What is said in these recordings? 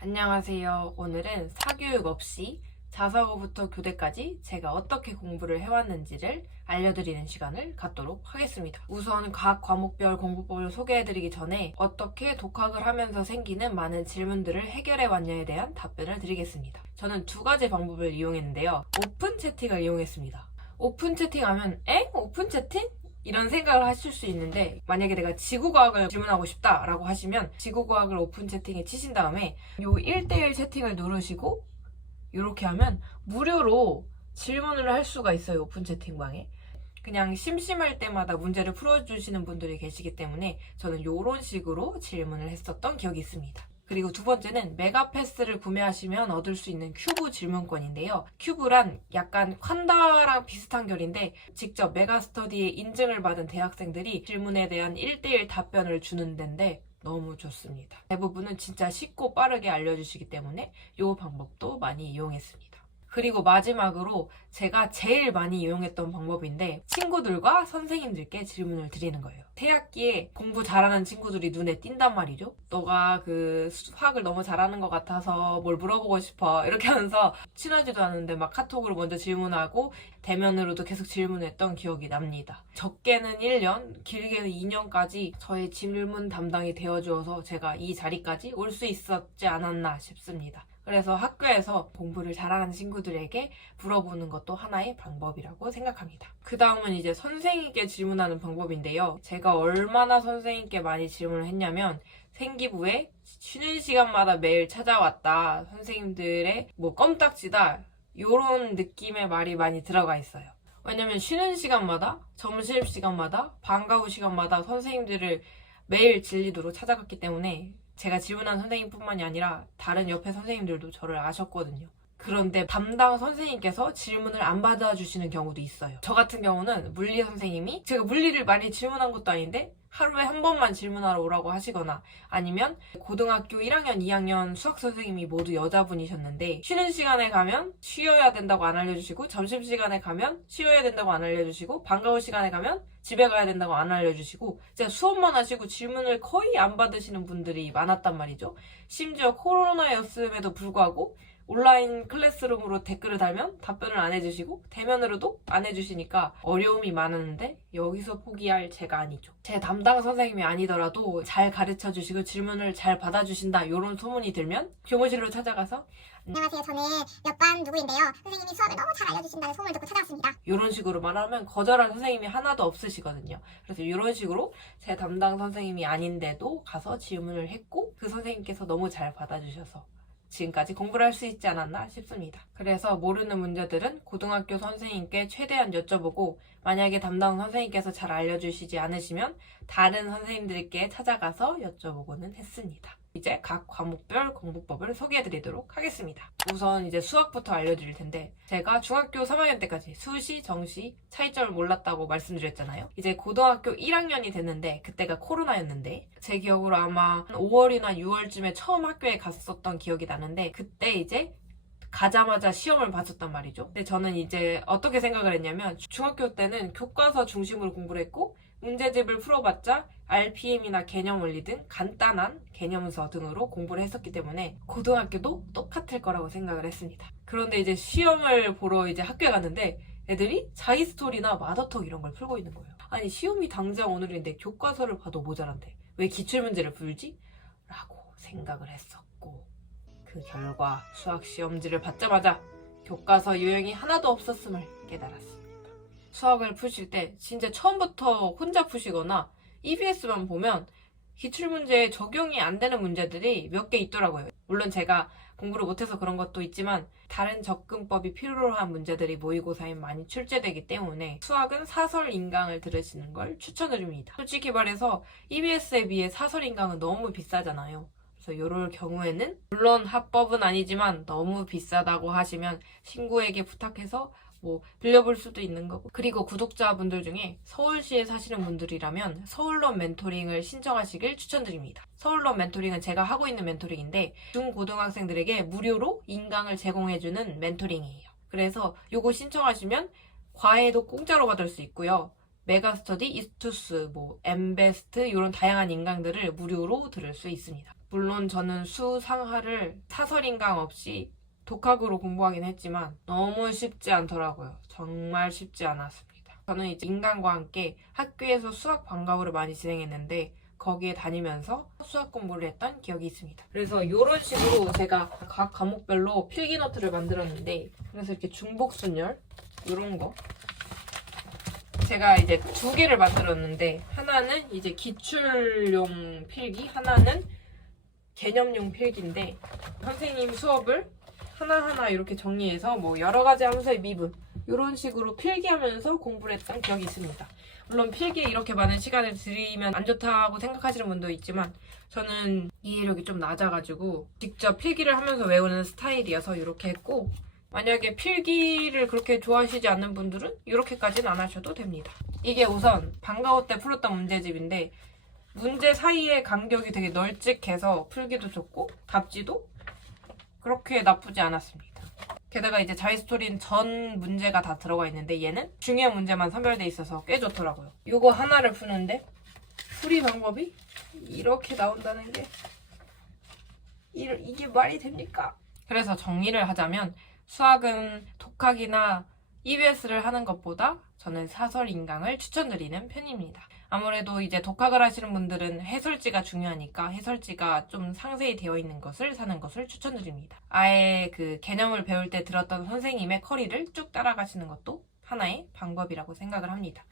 안녕하세요. 오늘은 사교육 없이 자사고부터 교대까지 제가 어떻게 공부를 해왔는지를 알려드리는 시간을 갖도록 하겠습니다. 우선 각 과목별 공부법을 소개해드리기 전에 어떻게 독학을 하면서 생기는 많은 질문들을 해결해왔냐에 대한 답변을 드리겠습니다. 저는 두 가지 방법을 이용했는데요. 오픈 채팅을 이용했습니다. 오픈 채팅하면 오픈 채팅? 이런 생각을 하실 수 있는데, 만약에 내가 지구과학을 질문하고 싶다라고 하시면 지구과학을 오픈 채팅에 치신 다음에 요 1대1 채팅을 누르시고 이렇게 하면 무료로 질문을 할 수가 있어요. 오픈 채팅방에 그냥 심심할 때마다 문제를 풀어주시는 분들이 계시기 때문에 저는 이런 식으로 질문을 했었던 기억이 있습니다. 그리고 두 번째는 메가패스를 구매하시면 얻을 수 있는 큐브 질문권인데요. 큐브란 약간 콴다랑 비슷한 결인데 직접 메가스터디에 인증을 받은 대학생들이 질문에 대한 1대1 답변을 주는 데인데 너무 좋습니다. 대부분은 진짜 쉽고 빠르게 알려주시기 때문에 이 방법도 많이 이용했습니다. 그리고 마지막으로 제가 제일 많이 이용했던 방법인데, 친구들과 선생님들께 질문을 드리는 거예요. 새학기에 공부 잘하는 친구들이 눈에 띈단 말이죠. 너가 수학을 너무 잘하는 것 같아서 뭘 물어보고 싶어, 이렇게 하면서 친하지도 않은데 막 카톡으로 먼저 질문하고 대면으로도 계속 질문했던 기억이 납니다. 적게는 1년, 길게는 2년까지 저의 질문 담당이 되어주어서 제가 이 자리까지 올 수 있었지 않았나 싶습니다. 그래서 학교에서 공부를 잘하는 친구들에게 물어보는 것도 하나의 방법이라고 생각합니다. 그 다음은 이제 선생님께 질문하는 방법인데요. 제가 얼마나 선생님께 많이 질문을 했냐면, 생기부에 쉬는 시간마다 매일 찾아왔다, 선생님들의 껌딱지다, 이런 느낌의 말이 많이 들어가 있어요. 왜냐면 쉬는 시간마다, 점심시간마다, 방과 후 시간마다 선생님들을 매일 진리도로 찾아갔기 때문에 제가 질문한 선생님뿐만이 아니라 다른 옆에 선생님들도 저를 아셨거든요. 그런데 담당 선생님께서 질문을 안 받아주시는 경우도 있어요. 저 같은 경우는 물리 선생님이 제가 물리를 많이 질문한 것도 아닌데 하루에 한 번만 질문하러 오라고 하시거나, 아니면 고등학교 1학년, 2학년 수학 선생님이 모두 여자분이셨는데 쉬는 시간에 가면 쉬어야 된다고 안 알려주시고, 점심시간에 가면 쉬어야 된다고 안 알려주시고, 방과 후 시간에 가면 집에 가야 된다고 안 알려주시고, 진짜 수업만 하시고 질문을 거의 안 받으시는 분들이 많았단 말이죠. 심지어 코로나였음에도 불구하고 온라인 클래스룸으로 댓글을 달면 답변을 안 해주시고 대면으로도 안 해주시니까 어려움이 많았는데, 여기서 포기할 제가 아니죠. 제 담당 선생님이 아니더라도 잘 가르쳐주시고 질문을 잘 받아주신다, 이런 소문이 들면 교무실로 찾아가서 안녕하세요. 저는 몇 반 누구인데요. 선생님이 수업을 너무 잘 알려주신다는 소문을 듣고 찾아왔습니다. 이런 식으로 말하면 거절할 선생님이 하나도 없으시거든요. 그래서 이런 식으로 제 담당 선생님이 아닌데도 가서 질문을 했고, 그 선생님께서 너무 잘 받아주셔서 지금까지 공부를 할 수 있지 않았나 싶습니다. 그래서 모르는 문제들은 고등학교 선생님께 최대한 여쭤보고, 만약에 담당 선생님께서 잘 알려주시지 않으시면 다른 선생님들께 찾아가서 여쭤보고는 했습니다. 이제 각 과목별 공부법을 소개해드리도록 하겠습니다. 우선 이제 수학부터 알려드릴 텐데, 제가 중학교 3학년 때까지 수시, 정시 차이점을 몰랐다고 말씀드렸잖아요. 이제 고등학교 1학년이 됐는데 그때가 코로나였는데, 제 기억으로 아마 5월이나 6월쯤에 처음 학교에 갔었던 기억이 나는데, 그때 이제 가자마자 시험을 봤었단 말이죠. 근데 저는 이제 어떻게 생각을 했냐면, 중학교 때는 교과서 중심으로 공부를 했고 문제집을 풀어봤자 RPM이나 개념 원리 등 간단한 개념서 등으로 공부를 했었기 때문에 고등학교도 똑같을 거라고 생각을 했습니다. 그런데 이제 시험을 보러 이제 학교에 갔는데 애들이 자기스토리나 마더톡 이런 걸 풀고 있는 거예요. 아니, 시험이 당장 오늘인데 교과서를 봐도 모자란데 왜 기출문제를 풀지? 라고 생각을 했었고, 그 결과 수학 시험지를 받자마자 교과서 유형이 하나도 없었음을 깨달았습니다. 수학을 푸실 때 진짜 처음부터 혼자 푸시거나 EBS만 보면 기출문제에 적용이 안 되는 문제들이 몇 개 있더라고요. 물론 제가 공부를 못해서 그런 것도 있지만 다른 접근법이 필요로 한 문제들이 모의고사에 많이 출제되기 때문에 수학은 사설 인강을 들으시는 걸 추천드립니다. 솔직히 말해서 EBS에 비해 사설 인강은 너무 비싸잖아요. 그래서 이럴 경우에는 물론 합법은 아니지만 너무 비싸다고 하시면 친구에게 부탁해서 빌려볼 수도 있는 거고, 그리고 구독자분들 중에 서울시에 사시는 분들이라면 서울론 멘토링을 신청하시길 추천드립니다. 서울론 멘토링은 제가 하고 있는 멘토링인데 중고등학생들에게 무료로 인강을 제공해주는 멘토링이에요. 그래서 요거 신청하시면 과외도 공짜로 받을 수 있고요. 메가스터디, 이스투스, 엠베스트 이런 다양한 인강들을 무료로 들을 수 있습니다. 물론 저는 수상하를 사설인강 없이 독학으로 공부하긴 했지만 너무 쉽지 않더라고요. 정말 쉽지 않았습니다. 저는 이제 인강과 함께 학교에서 수학 방과후를 많이 진행했는데 거기에 다니면서 수학 공부를 했던 기억이 있습니다. 그래서 이런 식으로 제가 각 과목별로 필기노트를 만들었는데, 그래서 이렇게 중복순열 이런 거 제가 이제 2개를 만들었는데, 하나는 이제 기출용 필기, 하나는 개념용 필기인데, 선생님 수업을 하나하나 이렇게 정리해서 뭐 여러 가지 함수의 미분 이런 식으로 필기하면서 공부를 했던 기억이 있습니다. 물론 필기에 이렇게 많은 시간을 들이면 안 좋다고 생각하시는 분도 있지만 저는 이해력이 좀 낮아가지고 직접 필기를 하면서 외우는 스타일이어서 이렇게 했고, 만약에 필기를 그렇게 좋아하시지 않는 분들은 이렇게까지는 안 하셔도 됩니다. 이게 우선 방과후 때 풀었던 문제집인데 문제 사이의 간격이 되게 널찍해서 풀기도 좋고 답지도 그렇게 나쁘지 않았습니다. 게다가 이제 자이스토리는 전 문제가 다 들어가 있는데 얘는 중요한 문제만 선별돼 있어서 꽤 좋더라고요. 이거 하나를 푸는데 풀이 방법이 이렇게 나온다는 게 이게 말이 됩니까? 그래서 정리를 하자면 수학은 독학이나 EBS를 하는 것보다 저는 사설 인강을 추천드리는 편입니다. 아무래도 이제 독학을 하시는 분들은 해설지가 중요하니까 해설지가 좀 상세히 되어 있는 것을 사는 것을 추천드립니다. 아예 그 개념을 배울 때 들었던 선생님의 커리를 쭉 따라가시는 것도 하나의 방법이라고 생각을 합니다.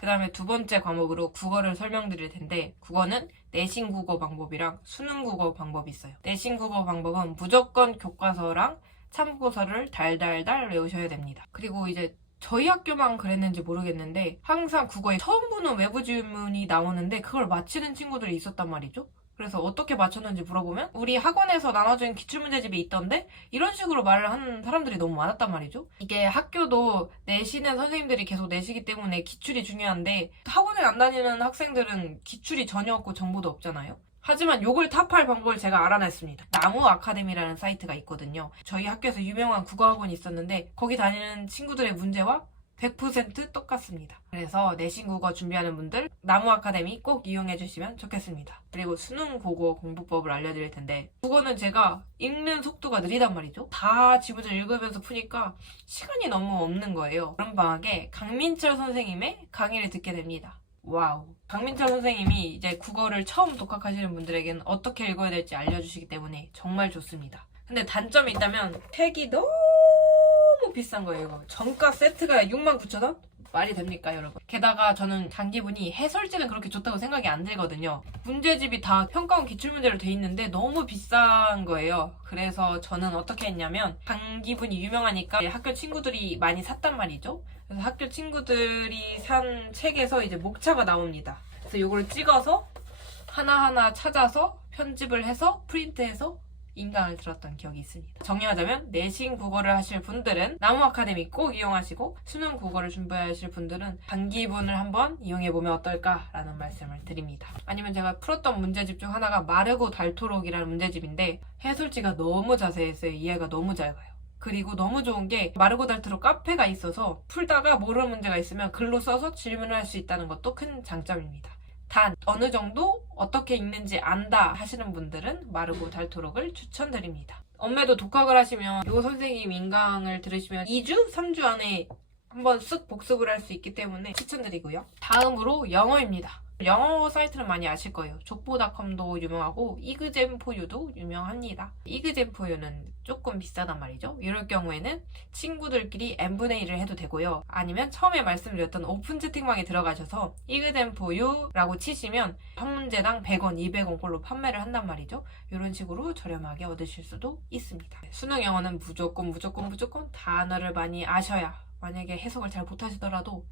그 다음에 2번째 과목으로 국어를 설명드릴 텐데, 국어는 내신 국어 방법이랑 수능 국어 방법이 있어요. 내신 국어 방법은 무조건 교과서랑 참고서를 달달달 외우셔야 됩니다. 그리고 이제 저희 학교만 그랬는지 모르겠는데 항상 국어에 처음 보는 외부 지문이 나오는데 그걸 맞히는 친구들이 있었단 말이죠. 그래서 어떻게 맞췄는지 물어보면 우리 학원에서 나눠준 기출문제집이 있던데 이런 식으로 말을 하는 사람들이 너무 많았단 말이죠. 이게 학교도 내시는 선생님들이 계속 내시기 때문에 기출이 중요한데 학원에 안 다니는 학생들은 기출이 전혀 없고 정보도 없잖아요. 하지만 요걸 타파할 방법을 제가 알아냈습니다. 나무 아카데미라는 사이트가 있거든요. 저희 학교에서 유명한 국어학원이 있었는데 거기 다니는 친구들의 문제와 100% 똑같습니다. 그래서 내신 국어 준비하는 분들 나무 아카데미 꼭 이용해 주시면 좋겠습니다. 그리고 수능 국어 공부법을 알려드릴 텐데, 국어는 제가 읽는 속도가 느리단 말이죠. 다 지문을 읽으면서 푸니까 시간이 너무 없는 거예요. 그런 방학에 강민철 선생님의 강의를 듣게 됩니다. 와우. 강민철 선생님이 이제 국어를 처음 독학하시는 분들에게는 어떻게 읽어야 될지 알려주시기 때문에 정말 좋습니다. 근데 단점이 있다면 책이 너무 비싼 거예요. 이거 정가 세트가 69,000원? 말이 됩니까, 여러분? 게다가 저는 단기분이 해설지는 그렇게 좋다고 생각이 안 들거든요. 문제집이 다 평가원 기출문제로 돼 있는데 너무 비싼 거예요. 그래서 저는 어떻게 했냐면 단기분이 유명하니까 학교 친구들이 많이 샀단 말이죠. 그래서 학교 친구들이 산 책에서 이제 목차가 나옵니다. 그래서 이걸 찍어서 하나하나 찾아서 편집을 해서 프린트해서 인강을 들었던 기억이 있습니다. 정리하자면 내신 국어를 하실 분들은 나무 아카데미 꼭 이용하시고 수능 국어를 준비하실 분들은 단기분을 한번 이용해보면 어떨까라는 말씀을 드립니다. 아니면 제가 풀었던 문제집 중 하나가 마르고 닳도록이라는 문제집인데 해설지가 너무 자세했어요. 이해가 너무 잘 가요. 그리고 너무 좋은 게 마르고 닳도록 카페가 있어서 풀다가 모르는 문제가 있으면 글로 써서 질문을 할 수 있다는 것도 큰 장점입니다. 단 어느 정도 어떻게 읽는지 안다 하시는 분들은 마르고 닳도록을 추천드립니다. 엄매도 독학을 하시면 요 선생님 인강을 들으시면 2주, 3주 안에 한번 쓱 복습을 할 수 있기 때문에 추천드리고요. 다음으로 영어입니다. 영어 사이트는 많이 아실 거예요. 족보닷컴도 유명하고 이그젠포유도 유명합니다. 이그젠포유는 조금 비싸단 말이죠. 이럴 경우에는 친구들끼리 n분의 1을 해도 되고요. 아니면 처음에 말씀드렸던 오픈 채팅방에 들어가셔서 이그젠포유라고 치시면 한 문제당 100원, 200원 꼴로 판매를 한단 말이죠. 이런 식으로 저렴하게 얻으실 수도 있습니다. 수능 영어는 무조건 단어를 많이 아셔야 만약에 해석을 잘 못하시더라도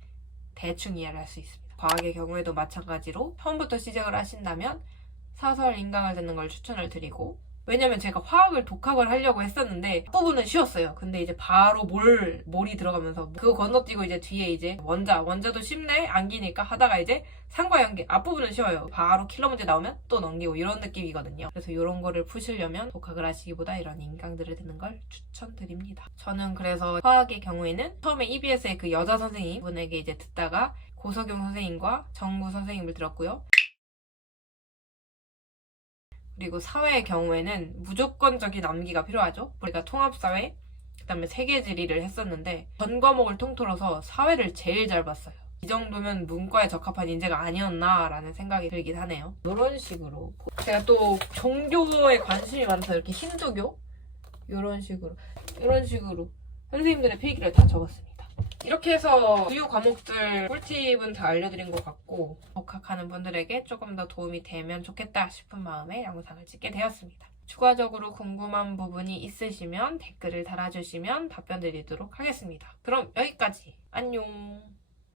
대충 이해를 할 수 있습니다. 과학의 경우에도 마찬가지로 처음부터 시작을 하신다면 사설 인강을 듣는 걸 추천을 드리고, 왜냐면 제가 화학을 독학을 하려고 했었는데 앞부분은 쉬웠어요. 근데 이제 바로 몰이 들어가면서 그거 건너뛰고 이제 뒤에 이제 원자도 쉽네 암기니까 하다가 이제 상과 연계 앞부분은 쉬워요. 바로 킬러 문제 나오면 또 넘기고 이런 느낌이거든요. 그래서 이런 거를 푸시려면 독학을 하시기보다 이런 인강들을 듣는 걸 추천드립니다. 저는 그래서 화학의 경우에는 처음에 EBS의 그 여자 선생님 분에게 이제 듣다가 고석용 선생님과 정구 선생님을 들었고요. 그리고 사회의 경우에는 무조건적인 암기가 필요하죠. 우리가 통합사회, 그다음에 세계지리를 했었는데 전 과목을 통틀어서 사회를 제일 잘 봤어요. 이 정도면 문과에 적합한 인재가 아니었나라는 생각이 들긴 하네요. 이런 식으로 제가 또 종교에 관심이 많아서 이렇게 힌두교 이런 식으로 선생님들의 필기를 다 적었습니다. 이렇게 해서 주요 과목들 꿀팁은 다 알려드린 것 같고 복학하는 분들에게 조금 더 도움이 되면 좋겠다 싶은 마음에 영상을 찍게 되었습니다. 추가적으로 궁금한 부분이 있으시면 댓글을 달아주시면 답변 드리도록 하겠습니다. 그럼 여기까지. 안녕.